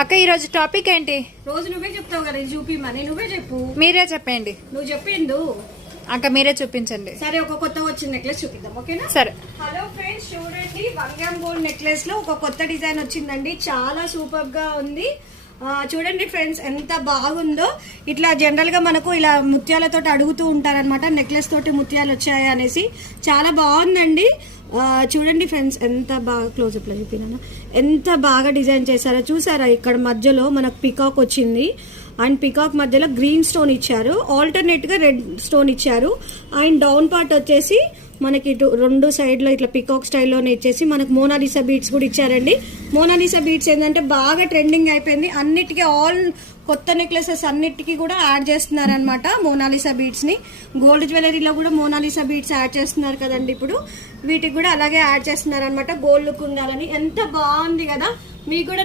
అక్క ఈ రోజు టాపిక్ ఏంటి? రోజు నువ్వే చెప్తావు కదా, చూపిమని. నువ్వే చెప్పు. మీరే చెప్పండి. నువ్వు చెప్పిండు అక్క మీరే చూపించండి. సరే, ఒక కొత్త వచ్చిన నెక్లెస్ చూపిద్దాం, ఓకేనా? సరే. హలో ఫ్రెండ్స్, చూడండి, 1 గ్రామ్ గోల్డ్ నెక్లెస్ లో ఒక కొత్త డిజైన్ వచ్చిందండి. చాలా సూపర్ గా ఉంది. చూడండి ఫ్రెండ్స్, ఎంత బాగుందో. ఇట్లా జనరల్ గా మనకు ఇలా ముత్యాలతో అడుగుతూ ఉంటారనమాట, నెక్లెస్ తోటి ముత్యాలు వచ్చాయి అనేసి. చాలా బాగుందండి. చూడండి ఫ్రెండ్స్, ఎంత బాగా క్లోజ్అప్ లో చూపినా, ఎంత బాగా డిజైన్ చేశారో చూసారా. ఇక్కడ మధ్యలో మనకు పికాక్ వచ్చింది అండ్ పికాక్ మధ్యలో గ్రీన్ స్టోన్ ఇచ్చారు, ఆల్టర్నేట్ గా రెడ్ స్టోన్ ఇచ్చారు. అండ్ డౌన్ పార్ట్ వచ్చేసి మనకి ఇటు 2 సైడ్ లో ఇట్లా పికాక్ స్టైల్లోనే ఇచ్చేసి మనకు మోనాలిసా బీట్స్ కూడా ఇచ్చారండి. మోనాలిసా బీట్స్ ఏంటంటే బాగా ట్రెండింగ్ అయిపోయింది. అన్నిటికీ కొత్త నెక్లెసెస్ అన్నిటికీ కూడా యాడ్ చేస్తున్నారనమాట మోనాలిసా బీట్స్ ని. గోల్డ్ జ్యువెలరీలో కూడా మోనాలిసా బీట్స్ యాడ్ చేస్తున్నారు కదండి, ఇప్పుడు వీటికి కూడా అలాగే యాడ్ చేస్తున్నారు అనమాట, గోల్డ్ లుక్ ఉండాలని. ఎంత బాగుంది కదా. మీకు కూడా